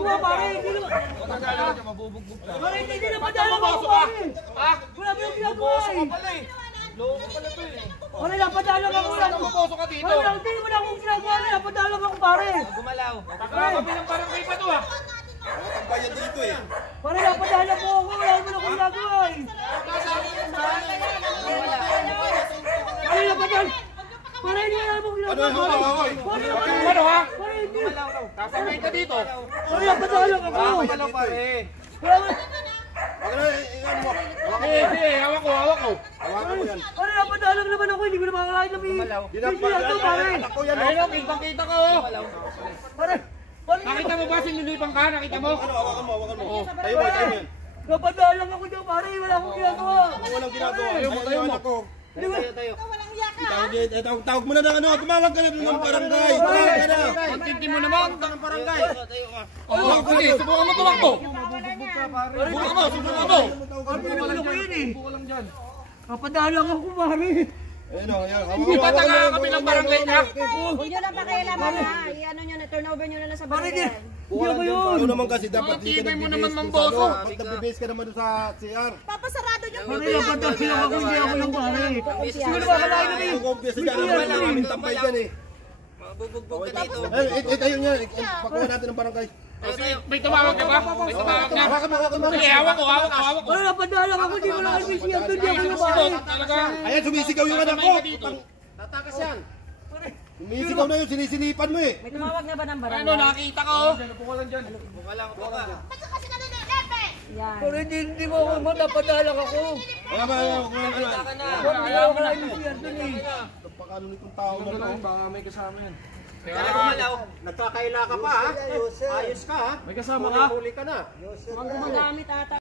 ginagawa, pare. Hindi naman. Pare, hindi na padala mo ako, pare. Wala mo yung ginagawa eh. Loko pala to eh. Pare, napadala ka ako. Pumasok ka dito. Pare, hindi naman akong ginagawa na. Napadala ka ako, pare. Gumalaw. Kami ng barangay pa to ah. Tambayan dito eh. Pare, napadala mo ako. Wala naman akong ginagawa eh. Pare, napadala. Pare, hindi na akong ginagawa. Ano ha? Pare, hindi. Kasabay ka dito. Pare, napadala ka ako. Gumalaw pare. Wala mo. Hawak ko. Hawakan mo yan. Pare, napadala naman ako. Hindi ko na makakalain na may ito, pare. Anak ko yan. Ayun, kitang-kita ko. Pare, Nakita mo ba sinulipang ka? Nakita mo? Ano, hawakan mo. Tayo mo yan. napadala ako dyan, pare. Wala akong ginagawa. Walang ginagawa. Ayun, anak ko. Tayo. Tawag mo na ng ano, tumawag ka na doon ng barangay. Tumawag ka na. Intindi mo naman ng barangay. Sige, subukan mo tumakbo. Subukan mo. Ano ko yun eh? Napadala ako, pare. Ayun o, yan. Di ba taga kami ng barangay ka? Huwag nyo na pakialaman ha. I-ano nyo na, turnover nyo na sa Pare, barangay. hindi ako yun. Ikaw naman kasi dapat Mga tibay mo naman, Mang sa Boso. Pag nabibase ka naman doon sa CR. Papasarado nyo. Pare, napadala ako. Hindi ako yung pare. Hindi ko na makakalain na may. Ang kumpiya sa dyan, wala kaming tambay dyan eh. Bubugbog ka dito. Tayo niya, pakuha natin ng barangay. May tumawag ka ba? May tumawag na. Hawakan mo. Sige, hawak ko. Pare, napadala ako. Hindi ko na kasi siya doon. Hindi ako yung pare. Talaga. Ayan, sumisigaw yung anak ko. Tatakas yan. Sumisigaw na yun, sinisilipan mo eh. May tumawag na ba ng barangay? Ano, nakita ko. Yan. Pare, hindi mo ako napadala ako. Wala ba, Hindi ako makakalain na siya doon eh. Napakano nitong tao na to. Baka may kasama yan. Nagkakaila ka pa ha? Ayos ka ha? May kasama ka? Huli ka na. Huwag gumagamit ata.